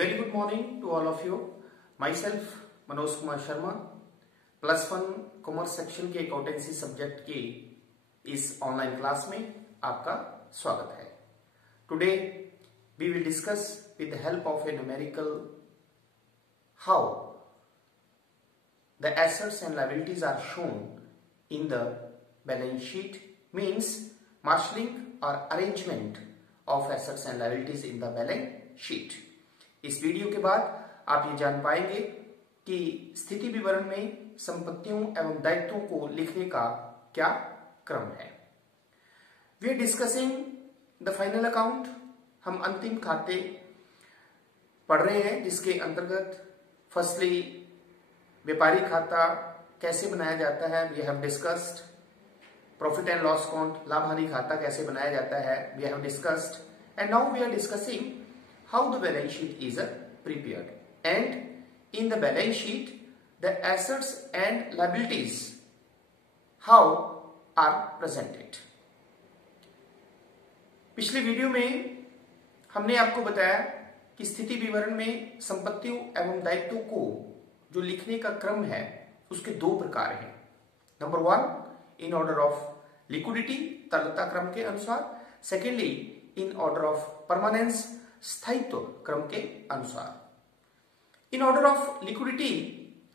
Very good morning to all of you. Myself Manoj Kumar Sharma, +1 commerce section के accountancy subject की इस online class में आपका स्वागत है. Today we will discuss with the help of a numerical how the assets and liabilities are shown in the balance sheet, means marshalling और arrangement of assets and liabilities in the balance sheet. इस video के बाद आप ये जान पाएंगे कि स्थिति विवरण में संपत्तियों एवं दायित्वों को लिखने का क्या क्रम है. We are discussing the final account. हम अंतिम खाते पढ़ रहे हैं, जिसके अंतर्गत फर्स्टली व्यापारी खाता कैसे बनाया जाता है, we have discussed. Profit and loss account, लाभ हानि खाता कैसे बनाया जाता है, we have discussed. And now we are discussing how the balance sheet is prepared, and in the balance sheet the assets and liabilities how are presented. पिछले video में हमने आपको बताया कि स्थिति विवरण में संपत्तियों एवं दायित्वों को जो लिखने का क्रम है उसके दो प्रकार हैं. Number 1 in order of liquidity, तरलता क्रम के अनुसार. Secondly in order of permanence, स्थायित्व क्रम के अनुसार. इन ऑर्डर ऑफ लिक्विडिटी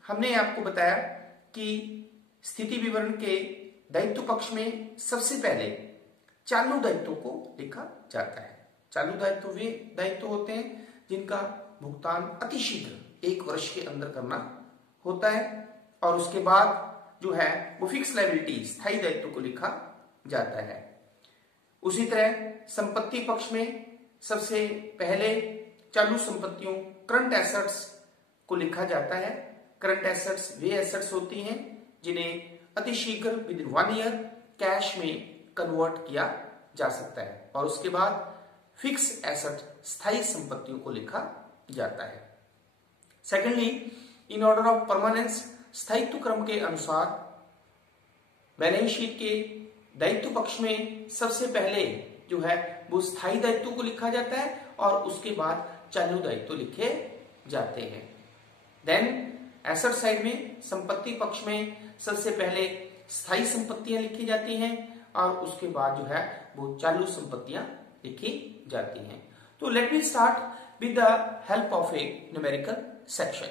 हमने आपको बताया कि स्थिति विवरण के दायित्व पक्ष में सबसे पहले चालू दायित्वों को लिखा जाता है. चालू दायित्व वे दायित्व होते हैं जिनका भुगतान अतिशीघ्र 1 वर्ष के अंदर करना होता है, और उसके बाद जो है वो फिक्स लायबिलिटी, स्थायी दायित्व को लिखा जाता है. उसी तरह संपत्ति पक्ष में सबसे पहले चालू संपत्तियों करंट एसेट्स को लिखा जाता है. करंट एसेट्स वे एसेट्स होती हैं जिन्हें अतिशीघ्र विद इन 1 ईयर कैश में कन्वर्ट किया जा सकता है, और उसके बाद फिक्स एसेट स्थायी संपत्तियों को लिखा जाता है. Secondly in order of permanence, स्थायित्व क्रम के अनुसार बैलेंस शीट के दायित्व पक्ष में सबसे पहले जो है वो स्थायी दायित्व को लिखा जाता है, और उसके बाद चालू दायित्व लिखे जाते हैं. देन एसेट साइड में संपत्ति पक्ष में सबसे पहले स्थायी संपत्तियां लिखी जाती हैं, और उसके बाद जो है वो चालू संपत्तियां लिखी जाती हैं. तो let me start with the help of a numerical section.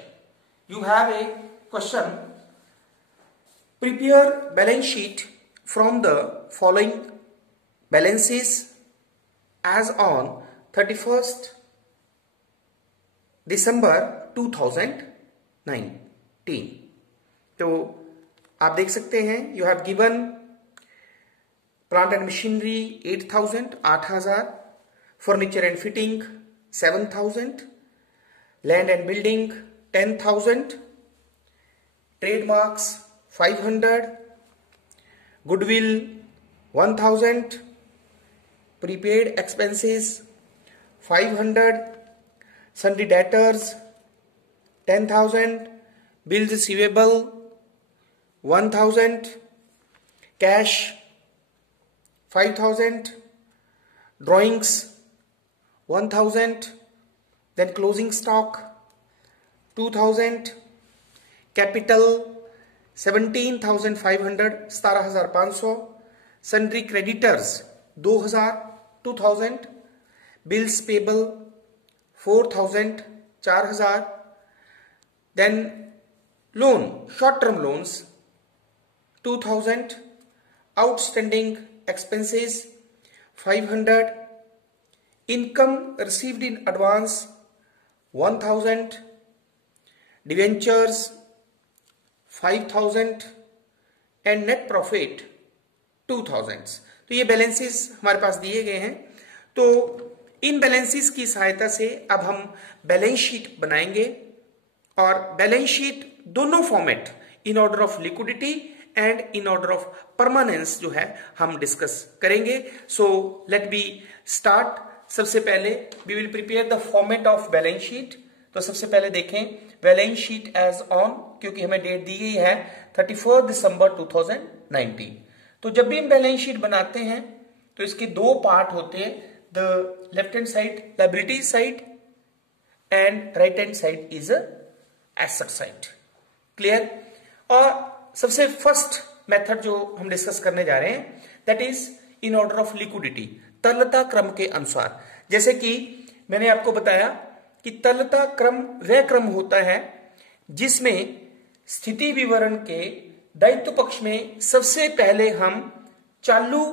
You have a question, prepare balance sheet from the following balances as on 31st December 2019. तो आप देख सकते हैं you have given plant and machinery 8,000, furniture and fitting 7,000, land and building 10,000, trademarks 500, goodwill 1,000, prepaid expenses 500, sundry debtors 10,000, bills receivable 1,000, cash 5,000, drawings 1,000, then closing stock 2,000, capital 17,500, 17,500, sundry creditors 2,000, bills payable 4,000, 4,000, then loan, short term loans 2,000, outstanding expenses 500, income received in advance 1,000, debentures 5,000, and net profit 2,000. तो ये balances हमारे पास दिए गए हैं. तो इन balances की सहायता से अब हम बैलेंस शीट बनाएंगे, और बैलेंस शीट दोनों format in order of liquidity and in order of permanence जो है हम डिस्कस करेंगे. So let be start. सबसे पहले we will prepare the format of balance sheet. तो सबसे पहले देखें बैलेंस शीट एज ऑन, क्योंकि हमें डेट दी गई है 31 दिसंबर 2019. तो जब भी हम बैलेंस शीट बनाते हैं तो इसके दो पार्ट होते हैं. The left hand side liability side and right hand side is asset side. Clear? और सबसे फर्स्ट मेथड जो हम डिस्कस करने जा रहे हैं that is in order of liquidity, तरलता क्रम के अनुसार। जैसे कि मैंने आपको बताया कि तरलता क्रम वह क्रम होता है जिसमें स्थिति विवरण के दायित्व पक्ष में सबसे पहले हम चालू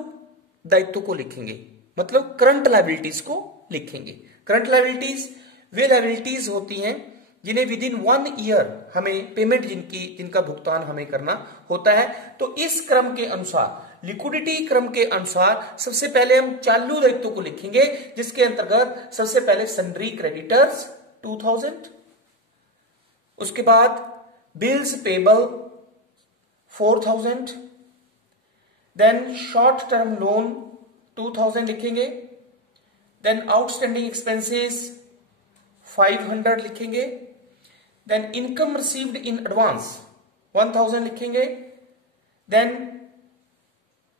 दायित्व को लिखेंगे, मतलब करंट लायबिलिटीज को लिखेंगे। करंट लायबिलिटीज वे लायबिलिटीज होती हैं जिन्हें विद इन 1 ईयर हमें पेमेंट जिनका भुगतान हमें करना होता है। तो इस क्रम के अनुसार, लिक्विडिटी क्रम के अनुसार सबसे पहले हम चालू दायित्व को लिखेंगे, जिसके अंतर्गत सबसे पहले सन्ड्री क्रेडिटर्स 2000, उसके बाद bills payable 4000, then short term loan 2000 लिखेंगे, देन आउटस्टैंडिंग एक्सपेंसेस 500 लिखेंगे, then income received in advance 1000 लिखेंगे। देन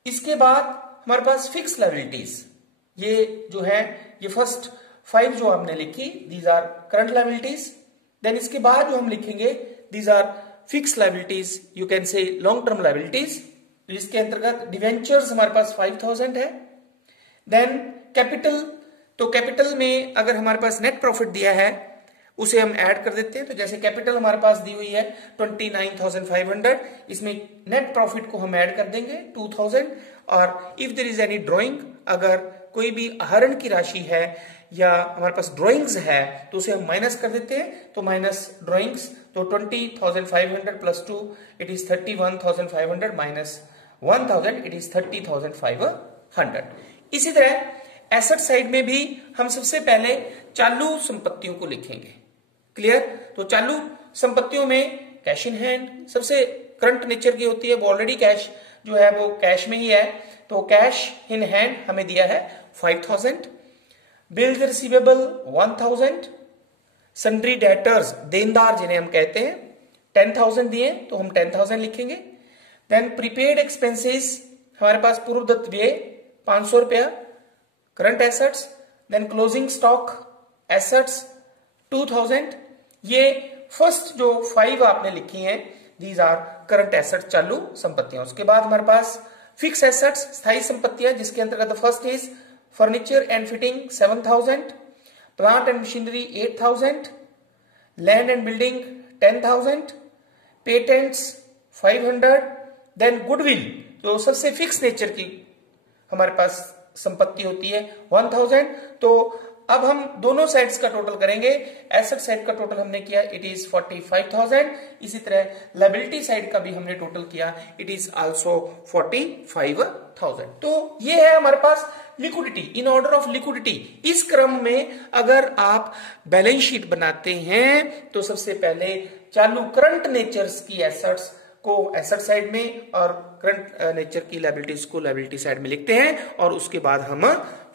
इसके बाद हमारे पास फिक्स लायबिलिटीज, ये जो है ये फर्स्ट 5 जो हमने लिखी these are current liabilities. Then इसके बाद जो हम लिखेंगे these are fix liabilities, you can say long term liabilities, जिसके अंतर्गत डिवेंचर्स हमारे पास 5000 है। देन कैपिटल, तो कैपिटल में अगर हमारे पास नेट प्रॉफिट दिया है उसे हम ऐड कर देते हैं। तो जैसे कैपिटल हमारे पास दी हुई है 29,500, इसमें नेट प्रॉफिट को हम ऐड कर देंगे 2000। और if there is any drawing, अगर कोई भी आहरण की राशि है या हमारे पास ड्राइंग्स है तो उसे हम माइनस कर देते हैं। तो माइनस ड्राइंग्स, तो 20,500 plus 2 it is 31,500 minus 1000 it is 30,500। इसी तरह एसेट साइड में भी हम सबसे पहले चालू संपत्तियों को लिखेंगे। क्लियर? तो चालू संपत्तियों में कैश इन हैंड सबसे करंट नेचर की होती है, वो ऑलरेडी कैश जो है वो कैश में ही है, तो कैश इन हैंड हमें दिया है 5000, बिल्स रिसीवेबल 1000, सन्ड्री डेटर्स देनदार जिन्हें हम कहते हैं 10,000 दिए तो हम 10,000 लिखेंगे। देन प्रीपेड एक्सपेंसेस हमारे पास पूर्वदत्त व्यय 500 रुपया current assets. Then closing stock assets 2000। ये फर्स्ट जो 5 आपने लिखी हैं दीज आर करंट एसेट्स चालू संपत्तियां। उसके बाद हमारे पास फिक्स एसेट्स स्थायी संपत्तियां, जिसके अंतर्गत first is furniture and fitting 7000, plant and machinery 8000, land and building 10,000, patents 500, then goodwill जो सबसे फिक्स नेचर की हमारे पास संपत्ति होती है 1000। तो अब हम दोनों साइड्स का टोटल करेंगे। एसेट साइड का टोटल हमने किया इट इज 45,000, इसी तरह लायबिलिटी साइड का भी हमने टोटल किया इट इज आल्सो 45,000। तो ये है हमारे पास liquidity, in order of liquidity. इस क्रम में अगर आप बैलेंस शीट बनाते हैं तो सबसे पहले चालू करंट नेचर्स की एसेट्स को एसेट साइड में और करंट नेचर की लायबिलिटीज को लायबिलिटी साइड में लिखते हैं और उसके बाद हम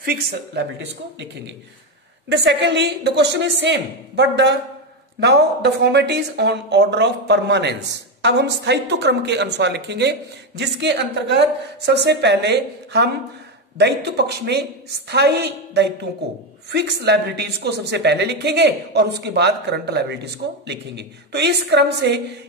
फिक्स लायबिलिटीज को लिखेंगे। The secondly the question is same but now the format is on order of permanence. अब हम स्थायित्व क्रम के अनुसार लिखेंगे, जिसके अंतर्गत सबसे पहले हम दायित्व पक्ष में स्थायी दायित्वों को, फिक्स लायबिलिटीज को सबसे पहले लिखेंगे और उसके बाद करंट लायबिलिटीज को लिखेंगे। तो इस क्रम से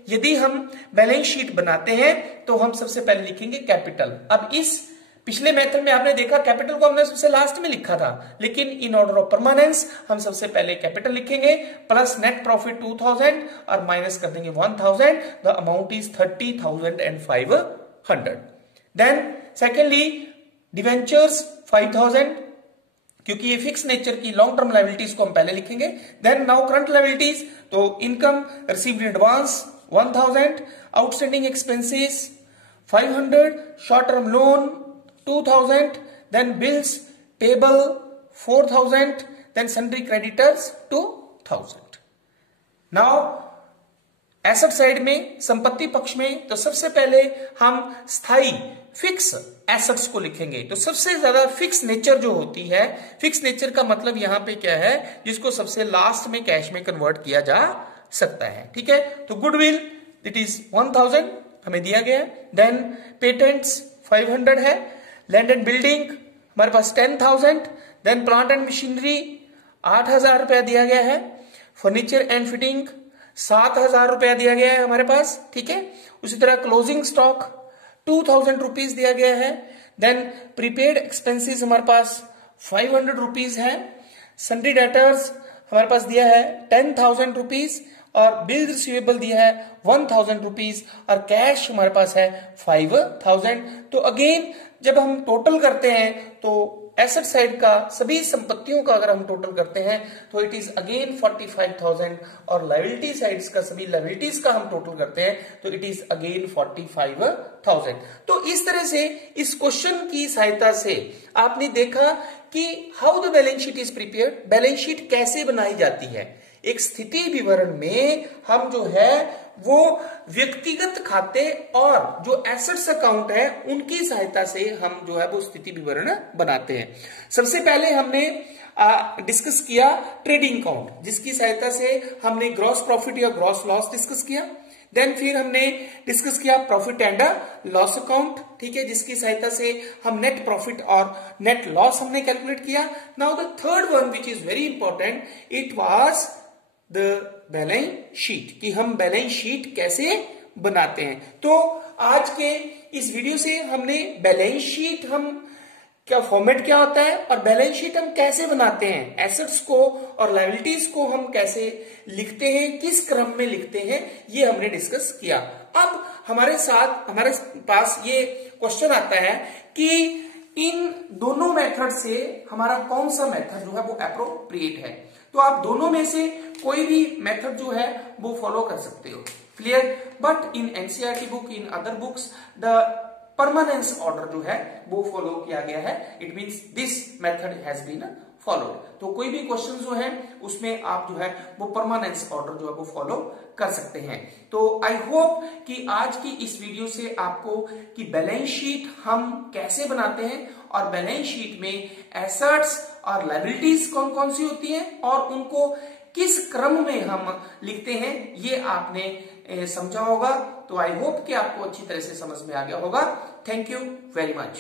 यदि हम बैलेंस शीट बनाते हैं तो हम सबसे पहले लिखेंगे कैपिटल। अब इस पिछले मेथड में आपने देखा कैपिटल को हमने सबसे लास्ट में लिखा था, लेकिन इन ऑर्डर ऑफ परमानेंस हम सबसे पहले कैपिटल लिखेंगे प्लस नेट प्रॉफिट 2000 और माइनस कर देंगे 1000, the amount is 30,500। Then secondly debentures 5000, क्योंकि ये फिक्स नेचर की लॉन्ग टर्म लायबिलिटीज को हम पहले लिखेंगे। देन नाउ करंट लायबिलिटीज, तो income received in advance 1000, outstanding expenses 500, short term loan 2000, then bills payable 4000, then sundry creditors 2000। Now asset side में, संपत्ति पक्ष में, तो सबसे पहले हम स्थायी फिक्स एसेट्स को लिखेंगे। तो सबसे ज्यादा फिक्स नेचर जो होती है, फिक्स नेचर का मतलब यहां पे क्या है, जिसको सबसे लास्ट में कैश में कन्वर्ट किया जा सकता है। ठीक है, तो गुडविल इट इज 1000 हमें दिया गया है। देन पेटेंट्स 500 है, लैंड एंड बिल्डिंग हमारे पास 10,000, देन प्लांट एंड मशीनरी 8,000 रुपया दिया गया है, फर्नीचर एंड फिटिंग 7,000 रुपया दिया गया है हमारे पास, ठीक है। उसी तरह क्लोजिंग स्टॉक 2,000 रुपीज दिया गया है। देन प्रीपेड एक्सपेंसेस हमारे पास 500 रुपीज है। सन्ड्री डेटर्स हमारे पास दिया है 10,000 रुपीज और बिल रिसीवेबल दिया है 1,000 रुपीज और कैश हमारे पास है 5,000। तो अगेन जब हम टोटल करते हैं तो एसेट साइड का सभी संपत्तियों का अगर हम टोटल करते हैं तो इट इज अगेन 45,000 और लायबिलिटी साइड्स का सभी लायबिलिटीज का हम टोटल करते हैं तो इट इज अगेन 45,000। तो इस तरह से इस क्वेश्चन की सहायता से आपने देखा कि how the balance sheet is prepared, balance sheet कैसे बनाई जाती है। एक स्थिति विवरण में हम जो है वो व्यक्तिगत खाते और जो एसेट्स अकाउंट है उनकी सहायता से हम जो है वो स्थिति विवरण बनाते हैं। सबसे पहले हमने डिस्कस किया ट्रेडिंग अकाउंट, जिसकी सहायता से हमने ग्रॉस प्रॉफिट या ग्रॉस लॉस डिस्कस किया। देन फिर हमने डिस्कस किया प्रॉफिट एंड लॉस अकाउंट, ठीक है, जिसकी सहायता से हम नेट प्रॉफिट और नेट लॉस हमने कैलकुलेट किया। Now the third one which is very important, it was the balance sheet, कि हम बैलेंस शीट कैसे बनाते हैं। तो आज के इस वीडियो से हमने बैलेंस शीट हम क्या फॉर्मेट क्या होता है और बैलेंस शीट हम कैसे बनाते हैं, एसेट्स को और लायबिलिटीज को हम कैसे लिखते हैं, किस क्रम में लिखते हैं, ये हमने डिस्कस किया। अब हमारे पास ये क्वेश्चन आता है कि इन दोनों मेथड से हमारा कौन सा मेथड जो है वो एप्रोप्रिएट है। तो आप दोनों में से कोई भी मेथड जो है वो फॉलो कर सकते हो, clear. But in NCERT book, in other books the permanence order जो है वो फॉलो किया गया है। It means this method has been followed. तो कोई भी क्वेश्चन जो है उसमें आप जो है वो परमानेंस ऑर्डर जो है वो फॉलो कर सकते हैं। तो आई होप कि आज की इस वीडियो से आपको कि बैलेंस शीट हम कैसे बनाते हैं और बैलेंस शीट में एसेट्स और लायबिलिटीज कौन कौन सी होती हैं और उनको किस क्रम में हम लिखते हैं, ये आपने समझा होगा। तो आई होप कि आपको अच्छी तरह से समझ में आ गया होगा। Thank you very much.